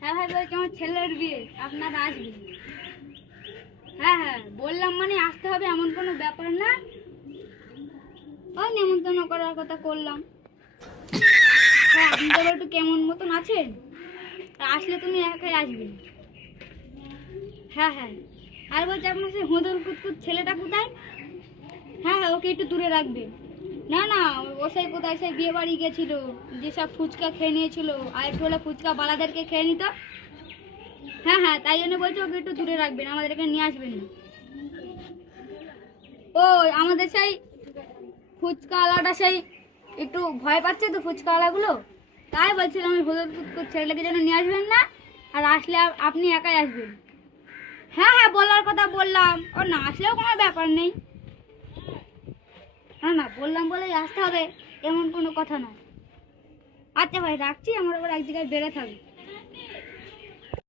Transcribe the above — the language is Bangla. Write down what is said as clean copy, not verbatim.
হ্যাঁ ভাই বলছি আমার ছেলের বিয়ে, আপনারা আসবেন। হ্যাঁ হ্যাঁ বললাম মানে আসতে হবে এমন কোনো ব্যাপার না, ওই নেমন্তন্ন করার কথা করলাম। হ্যাঁ আপনি তো একটু কেমন মতন আছেন, আসলে তুমি একাই আসবেন। হ্যাঁ হ্যাঁ আর বলছি আপনার সেই হোঁদল কুতকুত ছেলেটা কোথায়? হ্যাঁ হ্যাঁ ওকে একটু দূরে রাখবেন। না না ও সেই কোথায় সেই বিয়ে বাড়ি গেছিল, যেসব ফুচকা খেয়ে নিয়েছিল, আর একটু হলে ফুচকা বালাদেরকে খেয়ে নিত। হ্যাঁ হ্যাঁ তাই জন্য বলছি ওকে একটু দূরে রাখবেন, আমাদের এখানে নিয়ে আসবেন না। ও আমাদের সেই ফুচকাওয়ালাটা সেই একটু ভয় পাচ্ছে তো ফুচকাওয়ালাগুলো, তাই বলছিলাম আমি হোঁদল কুতকুত ছেলেটাকে যেন নিয়ে আসবেন না, আর আসলে আপনি একাই আসবেন। হ্যাঁ হ্যাঁ বলার কথা বললাম, ও না আসলেও কোনো ব্যাপার নেই। না না বললাম বলেই আসতে হবে এমন কোনো কথা নয়। আচ্ছা ভাই রাখছি, আমার আবার এক জায়গায় বেড়ে থাকবে।